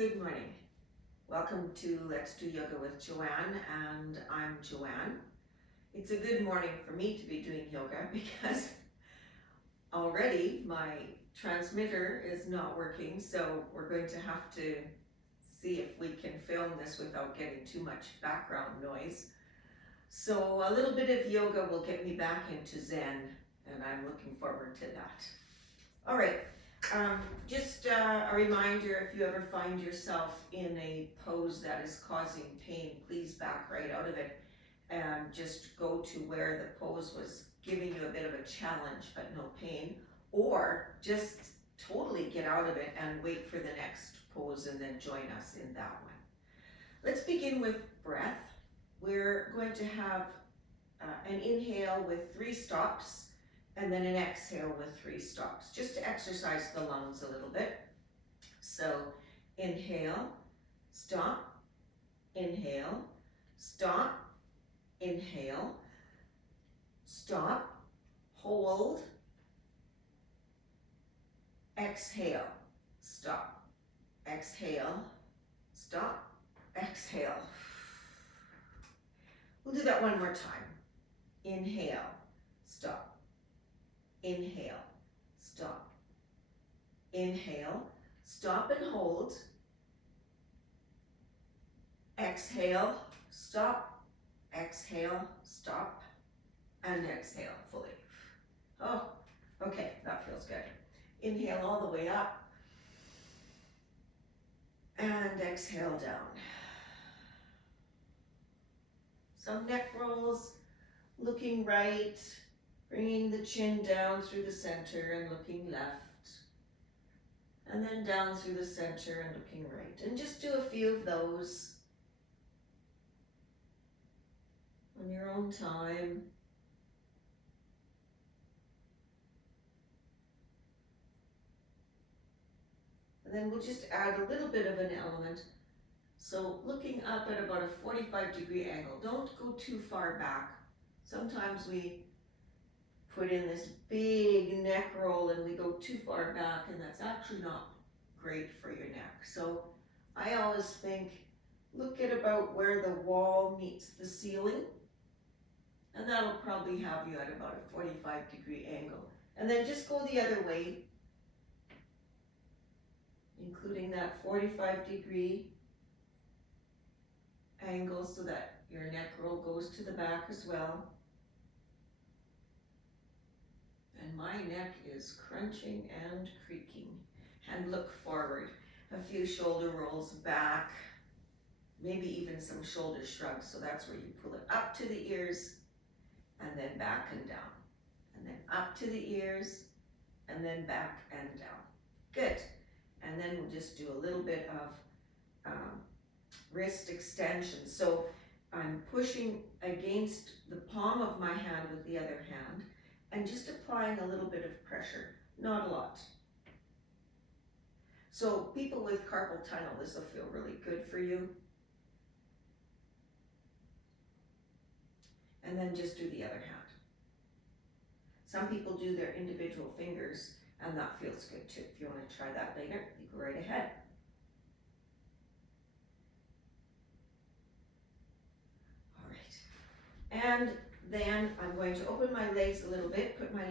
Good morning. Welcome to Let's Do Yoga with Joanne, and I'm Joanne. It's a good morning for me to be doing yoga because already my transmitter is not working, so we're going to have to see if we can film this without getting too much background noise. So a little bit of yoga will get me back into Zen, and I'm looking forward to that. All right. Just a reminder, if you ever find yourself in a pose that is causing pain, please back right out of it and just go to where the pose was giving you a bit of a challenge but no pain, or just totally get out of it and wait for the next pose and then join us in that one. Let's begin with breath. We're going to have an inhale with 3 stops, and then an exhale with 3 stops, just to exercise the lungs a little bit. So inhale, stop, inhale, stop, inhale, stop, hold, exhale, stop, exhale, stop, exhale. We'll do that one more time. Inhale, stop. Inhale, stop. Inhale, stop and hold. Exhale, stop. Exhale, stop. And exhale fully. Oh, okay, that feels good. Inhale all the way up. And exhale down. Some neck rolls, looking right. Bringing the chin down through the center and looking left. And then down through the center and looking right. And just do a few of those on your own time. And then we'll just add a little bit of an element. So looking up at about a 45-degree angle. Don't go too far back. Sometimes we put in this big neck roll and we go too far back, and that's actually not great for your neck. So I always think, look at about where the wall meets the ceiling, and that'll probably have you at about a 45-degree angle. And then just go the other way, including that 45-degree angle so that your neck roll goes to the back as well. And my neck is crunching and creaking. And look forward. A few shoulder rolls back. Maybe even some shoulder shrugs. So that's where you pull it up to the ears and then back and down. And then up to the ears and then back and down. Good. And then we'll just do a little bit of wrist extension. So I'm pushing against the palm of my hand with the other hand, and just applying a little bit of pressure, not a lot. So people with carpal tunnel, this will feel really good for you. And then just do the other hand. Some people do their individual fingers, and that feels good too. If you want to try that later, you go right ahead. All right. And then I'm going to open my legs a little bit, put my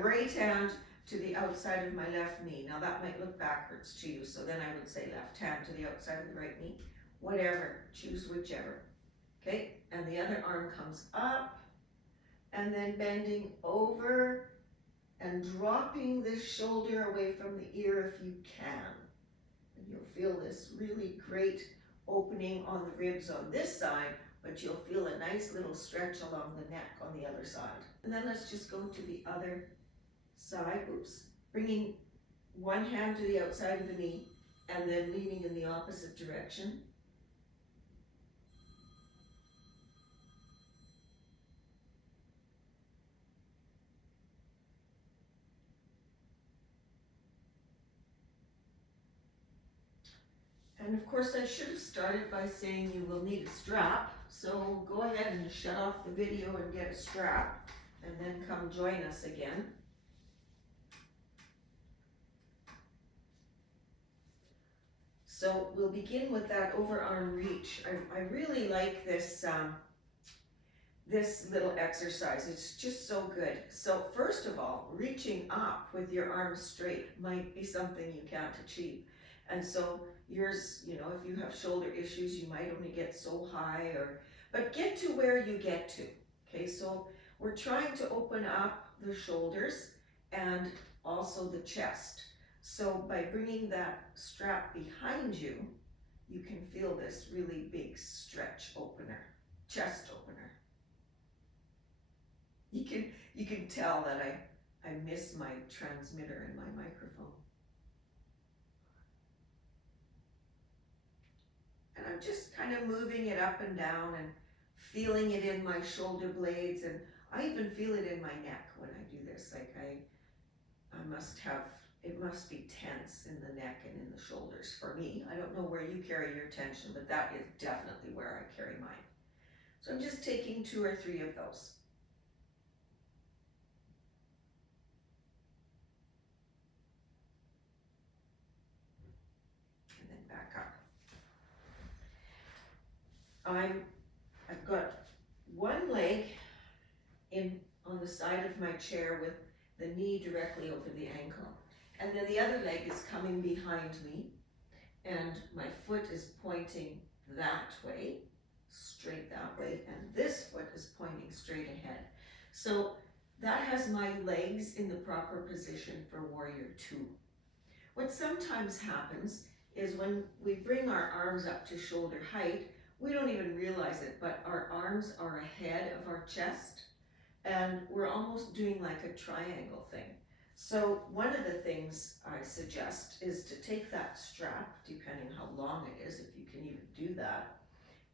right hand to the outside of my left knee. Now that might look backwards to you, so then I would say left hand to the outside of the right knee. Whatever, choose whichever. Okay, and the other arm comes up, and then bending over and dropping this shoulder away from the ear if you can. And you'll feel this really great opening on the ribs on this side, but you'll feel a nice little stretch along the neck on the other side. And then let's just go to the other side. Oops. Bringing one hand to the outside of the knee and then leaning in the opposite direction. And of course I should have started by saying you will need a strap, so go ahead and shut off the video and get a strap, and then come join us again. So we'll begin with that overarm reach. I really like this, this little exercise. It's just so good. So first of all, reaching up with your arms straight might be something you can't achieve. And so yours, you know, if you have shoulder issues, you might only get so high, but get to where you get to. Okay, so we're trying to open up the shoulders and also the chest. So by bringing that strap behind you, you can feel this really big stretch opener, chest opener. You can tell that I miss my transmitter and my microphone. And I'm just kind of moving it up and down and feeling it in my shoulder blades, and I even feel it in my neck when I do this. Like I must have, it must be tense in the neck and in the shoulders for me. I don't know where you carry your tension, but that is definitely where I carry mine. So I'm just taking 2 or 3 of those. And then back up. I've got one leg on the side of my chair with the knee directly over the ankle. And then the other leg is coming behind me, and my foot is pointing that way, straight that way, and this foot is pointing straight ahead. So that has my legs in the proper position for warrior 2. What sometimes happens is when we bring our arms up to shoulder height, we don't even realize it, but our arms are ahead of our chest, and we're almost doing like a triangle thing. So one of the things I suggest is to take that strap, depending how long it is, if you can even do that,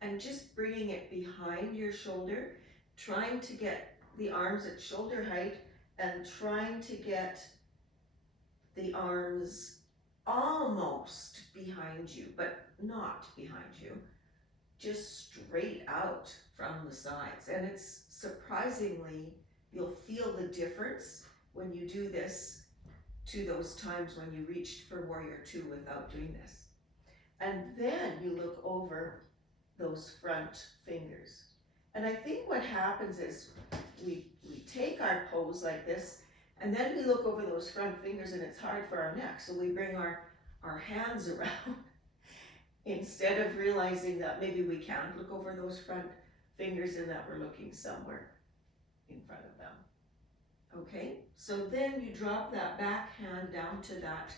and just bringing it behind your shoulder, trying to get the arms at shoulder height and trying to get the arms almost behind you, but not behind you, just straight out from the sides. And it's surprisingly, you'll feel the difference when you do this to those times when you reached for warrior 2 without doing this. And then you look over those front fingers. And I think what happens is we take our pose like this, and then we look over those front fingers, and it's hard for our neck. So we bring our hands around instead of realizing that maybe we can't look over those front fingers and that we're looking somewhere in front of them. Okay, so then you drop that back hand down to that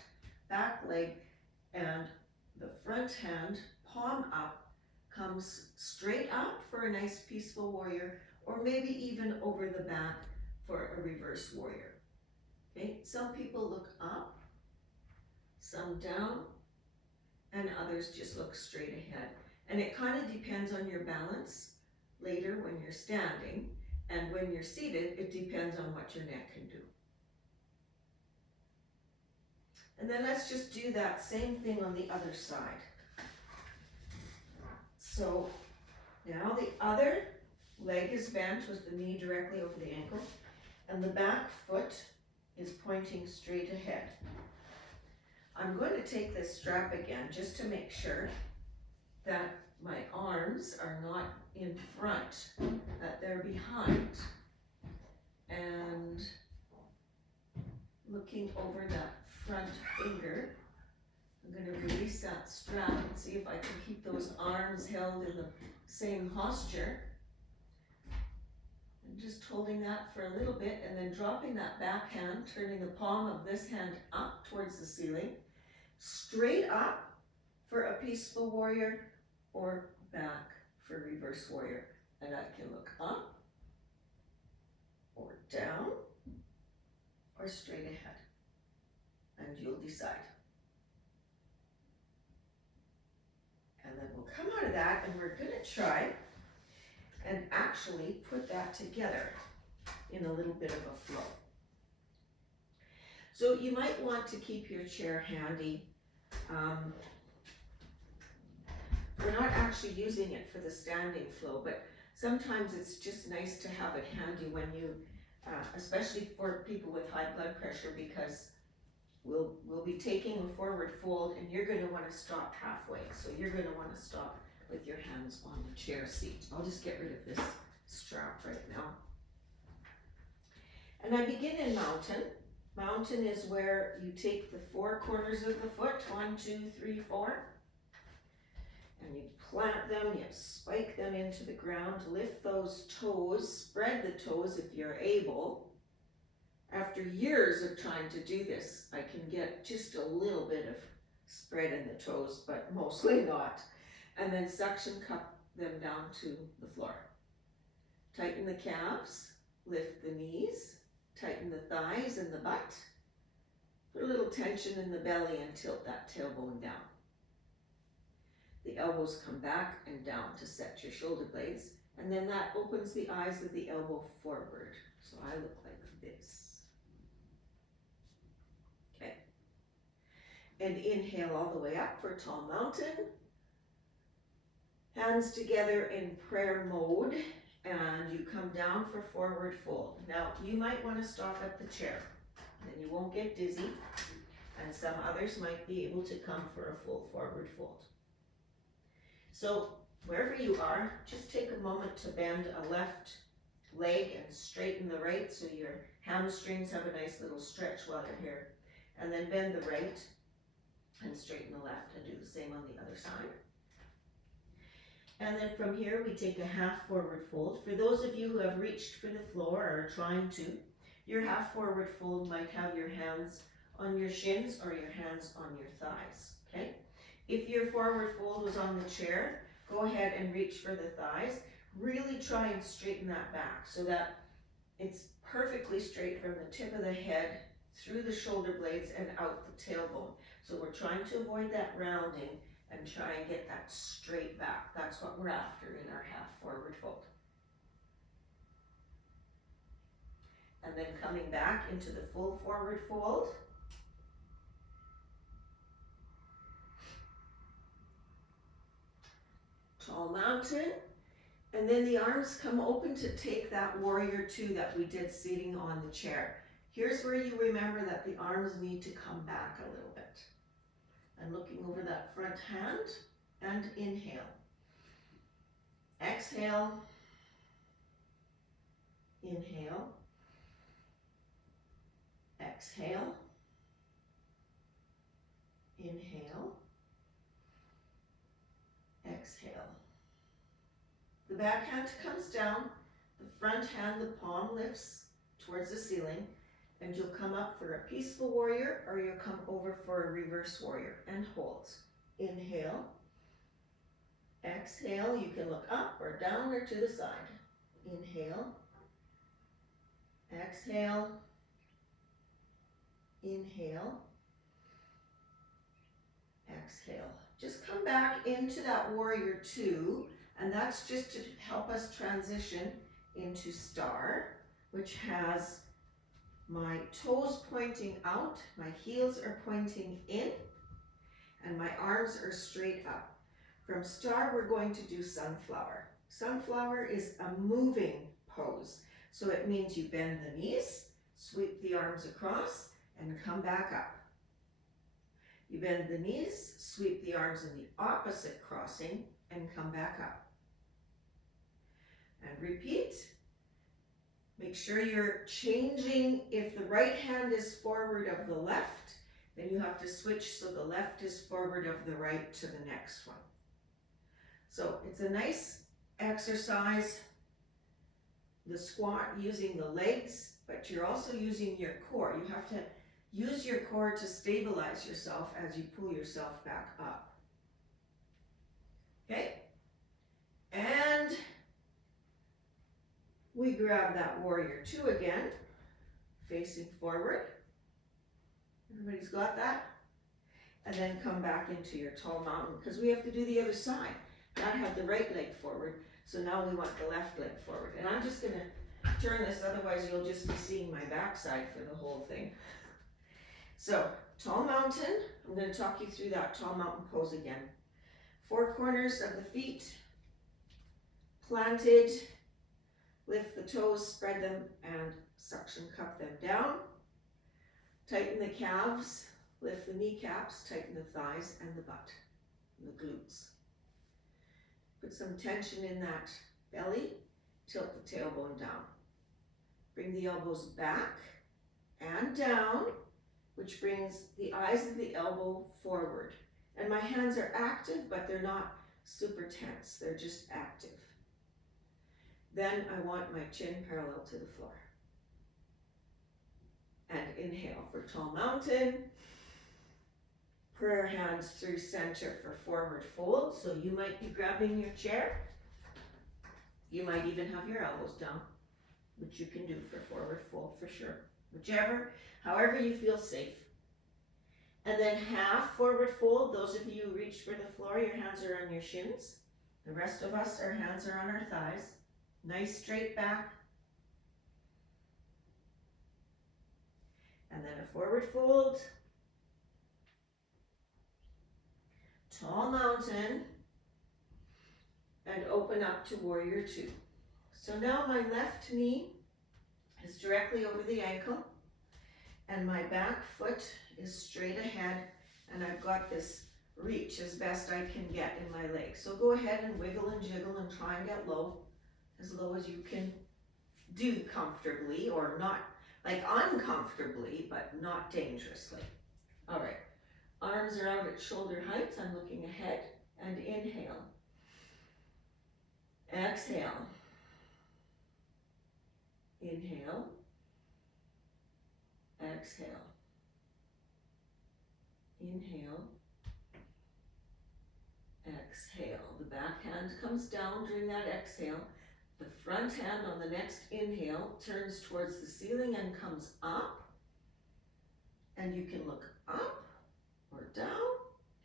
back leg, and the front hand, palm up, comes straight up for a nice peaceful warrior, or maybe even over the back for a reverse warrior. Okay, some people look up, some down, and others just look straight ahead. And it kind of depends on your balance later when you're standing, and when you're seated, it depends on what your neck can do. And then let's just do that same thing on the other side. So now the other leg is bent with the knee directly over the ankle, and the back foot is pointing straight ahead. I'm going to take this strap again just to make sure that my arms are not in front, that they're behind. And looking over that front finger, I'm going to release that strap and see if I can keep those arms held in the same posture. And just holding that for a little bit, and then dropping that back hand, turning the palm of this hand up towards the ceiling, straight up for a peaceful warrior, or back for reverse warrior. And I can look up, or down, or straight ahead. And you'll decide. And then we'll come out of that, and we're going to try and actually put that together in a little bit of a flow. So you might want to keep your chair handy. We're not actually using it for the standing flow, but sometimes it's just nice to have it handy when you, especially for people with high blood pressure, because we'll be taking a forward fold, and you're gonna wanna stop halfway. So you're gonna wanna stop with your hands on the chair seat. I'll just get rid of this strap right now. And I begin in mountain. Mountain is where you take the four corners of the foot, 1, 2, 3, 4, and you plant them, you spike them into the ground, lift those toes, spread the toes if you're able. After years of trying to do this, I can get just a little bit of spread in the toes, but mostly not. And then suction cup them down to the floor. Tighten the calves, lift the knees, tighten the thighs and the butt. Put a little tension in the belly and tilt that tailbone down. The elbows come back and down to set your shoulder blades, and then that opens the eyes of the elbow forward. So I look like this. Okay. And inhale all the way up for tall mountain. Hands together in prayer mode, and you come down for forward fold. Now, you might want to stop at the chair, then you won't get dizzy, and some others might be able to come for a full forward fold. So, wherever you are, just take a moment to bend a left leg and straighten the right, so your hamstrings have a nice little stretch while you're here. And then bend the right and straighten the left, and do the same on the other side. And then from here, we take a half forward fold. For those of you who have reached for the floor or are trying to, your half forward fold might have your hands on your shins or your hands on your thighs, okay? If your forward fold was on the chair, go ahead and reach for the thighs. Really try and straighten that back so that it's perfectly straight from the tip of the head through the shoulder blades and out the tailbone. So we're trying to avoid that rounding and try and get that straight back. That's what we're after in our half forward fold. And then coming back into the full forward fold. Tall mountain. And then the arms come open to take that warrior two that we did sitting on the chair. Here's where you remember that the arms need to come back a little bit. And looking over that front hand, and inhale. Exhale. Inhale. Exhale. Inhale. Exhale. The back hand comes down, the front hand, the palm lifts towards the ceiling, and you'll come up for a peaceful warrior, or you'll come over for a reverse warrior, and hold. Inhale. Exhale, you can look up or down or to the side. Inhale. Exhale. Inhale. Exhale. Just come back into that warrior two, and that's just to help us transition into star, which has my toes pointing out, my heels are pointing in, and my arms are straight up. From star, we're going to do sunflower. Sunflower is a moving pose. So it means you bend the knees, sweep the arms across, and come back up. You bend the knees, sweep the arms in the opposite crossing, and come back up. And repeat. Make sure you're changing. If the right hand is forward of the left, then you have to switch so the left is forward of the right to the next one. So it's a nice exercise, the squat using the legs, but you're also using your core. You have to use your core to stabilize yourself as you pull yourself back up. Okay? And we grab that warrior two again, facing forward. Everybody's got that? And then come back into your tall mountain, because we have to do the other side. That had the right leg forward, so now we want the left leg forward. And I'm just gonna turn this, otherwise you'll just be seeing my backside for the whole thing. So, tall mountain, I'm gonna talk you through that tall mountain pose again. Four corners of the feet, planted, lift the toes, spread them, and suction cup them down. Tighten the calves, Lift the kneecaps, tighten the thighs and the butt, and the glutes. Put some tension in that belly, tilt the tailbone down. Bring the elbows back and down, which brings the eyes of the elbow forward. And my hands are active, but they're not super tense. They're just active. Then I want my chin parallel to the floor. And inhale for tall mountain. Prayer hands through center for forward fold. So you might be grabbing your chair. You might even have your elbows down, which you can do for forward fold for sure. Whichever, however you feel safe. And then half forward fold. Those of you who reach for the floor, your hands are on your shins. The rest of us, our hands are on our thighs. Nice straight back. And then a forward fold. Tall mountain. And open up to warrior two. So now my left knee is directly over the ankle. And my back foot is straight ahead. And I've got this reach as best I can get in my leg. So go ahead and wiggle and jiggle and try and get low as you can do comfortably, or not like uncomfortably, but not dangerously. All right, arms are out at shoulder height. I'm looking ahead and inhale. Exhale. Inhale. Exhale. Inhale. Exhale. The back hand comes down during that exhale. The front hand on the next inhale turns towards the ceiling and comes up. And you can look up or down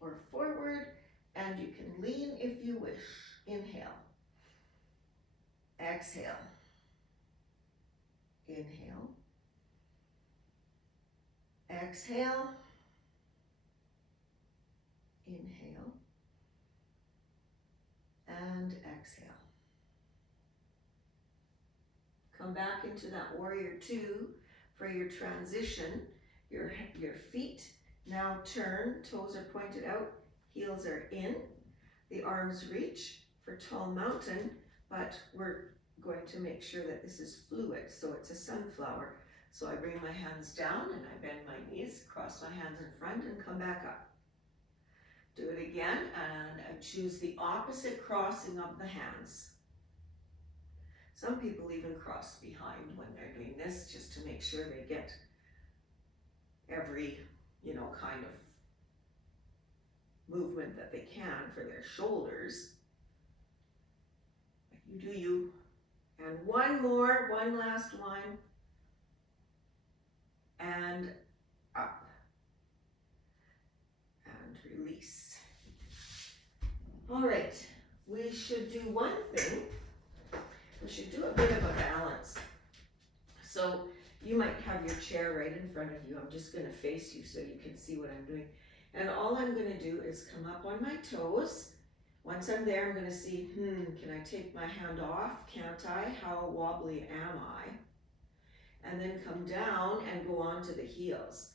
or forward, and you can lean if you wish. Inhale. Exhale. Inhale. Exhale. Inhale. And exhale. Come back into that warrior two for your transition. Your feet now turn, toes are pointed out, heels are in. The arms reach for tall mountain, but we're going to make sure that this is fluid, so it's a sunflower. So I bring my hands down and I bend my knees, cross my hands in front and come back up. Do it again, and I choose the opposite crossing of the hands. Some people even cross behind when they're doing this, just to make sure they get every, kind of movement that they can for their shoulders. You do you. And one more, one last one. And up. And release. All right, we should do one thing. We should do a bit of a balance. So you might have your chair right in front of you. I'm just going to face you so you can see what I'm doing. And all I'm going to do is come up on my toes. Once I'm there, I'm going to see, can I take my hand off? Can't I? How wobbly am I? And then come down and go on to the heels.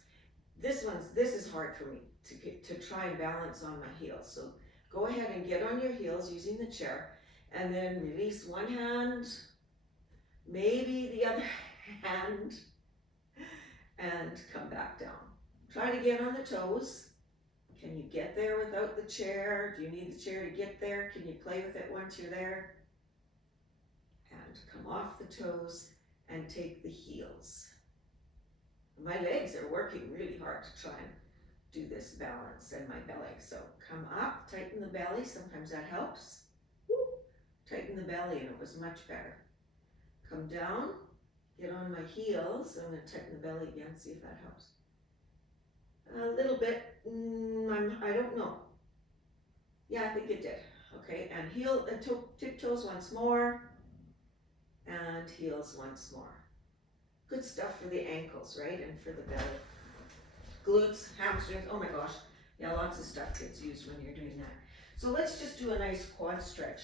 This is hard for me to try and balance on my heels. So go ahead and get on your heels using the chair, and then release one hand, maybe the other hand, and come back down. Try to get on the toes. Can you get there without the chair? Do you need the chair to get there? Can you play with it once you're there? And come off the toes and take the heels. My legs are working really hard to try and do this balance in my belly. So come up, tighten the belly. Sometimes that helps. Woo. Tighten the belly and it was much better. Come down, get on my heels. I'm going to tighten the belly again, see if that helps. A little bit, I don't know. Yeah, I think it did. Okay, and tiptoes once more, and heels once more. Good stuff for the ankles, right? And for the belly. Glutes, hamstrings, oh my gosh. Yeah, lots of stuff gets used when you're doing that. So let's just do a nice quad stretch.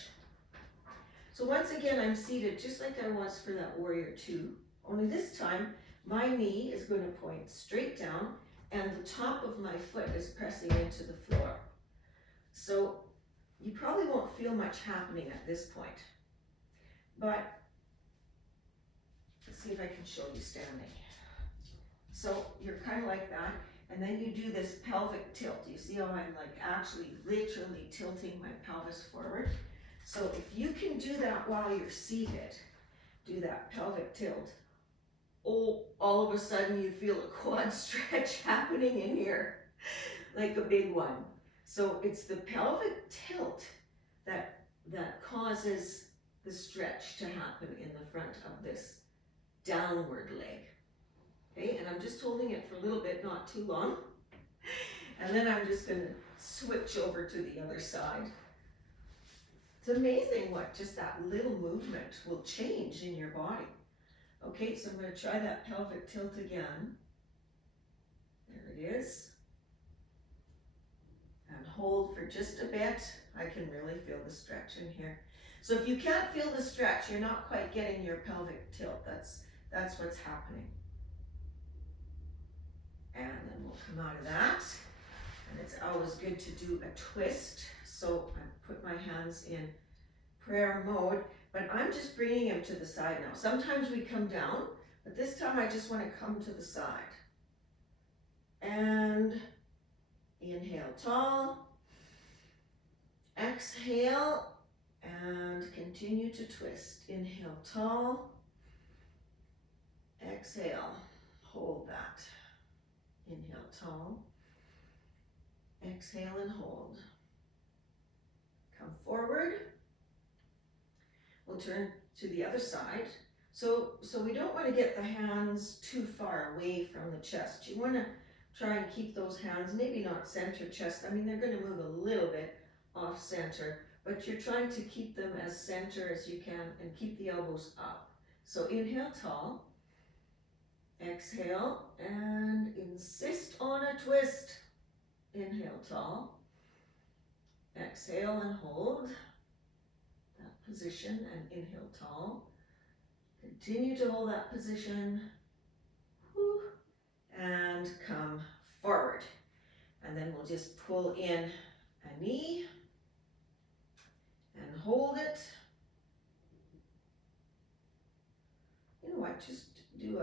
So once again, I'm seated just like I was for that warrior two, only this time my knee is going to point straight down and the top of my foot is pressing into the floor. So you probably won't feel much happening at this point, but let's see if I can show you standing. So you're kind of like that, and then you do this pelvic tilt. You see how I'm like actually literally tilting my pelvis forward? So if you can do that while you're seated, do that pelvic tilt. Oh, all of a sudden you feel a quad stretch happening in here, like a big one. So it's the pelvic tilt that causes the stretch to happen in the front of this downward leg. Okay, and I'm just holding it for a little bit, not too long. And then I'm just going to switch over to the other side. It's amazing what just that little movement will change in your body. Okay, so I'm going to try that pelvic tilt again. There it is. And hold for just a bit. I can really feel the stretch in here. So if you can't feel the stretch, you're not quite getting your pelvic tilt. That's what's happening. And then we'll come out of that. And it's always good to do a twist. So I put my hands in prayer mode, but I'm just bringing them to the side now. Sometimes we come down, but this time I just want to come to the side. And inhale tall, exhale, and continue to twist. Inhale tall, exhale, hold that. Inhale tall, exhale and hold. Come forward. We'll turn to the other side. So we don't want to get the hands too far away from the chest. You want to try and keep those hands, maybe not center chest. I mean, they're going to move a little bit off center, but you're trying to keep them as center as you can and keep the elbows up. So inhale tall, exhale, and insist on a twist. Inhale tall, exhale and hold that position, and inhale tall. Continue to hold that position. Whew. And come forward. And then we'll just pull in a knee and hold it. You know what, just do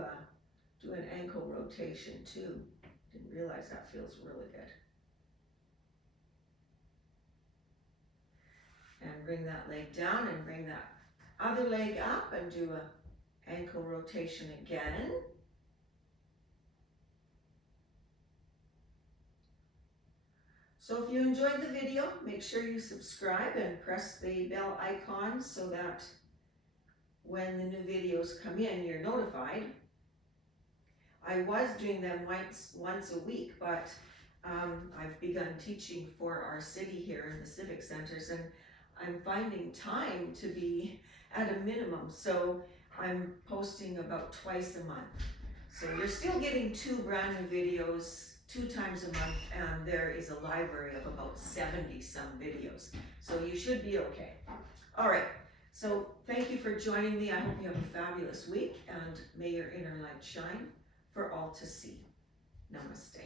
an ankle rotation too. Didn't realize that feels really good. And bring that leg down and bring that other leg up and do an ankle rotation again. So if you enjoyed the video, make sure you subscribe and press the bell icon so that when the new videos come in, you're notified. I was doing them once a week, but I've begun teaching for our city here in the civic centers, and I'm finding time to be at a minimum. So I'm posting about twice a month. So you're still getting 2 brand new videos 2 times a month, and there is a library of about 70 some videos. So you should be okay. All right, so thank you for joining me. I hope you have a fabulous week, and may your inner light shine for all to see. Namaste.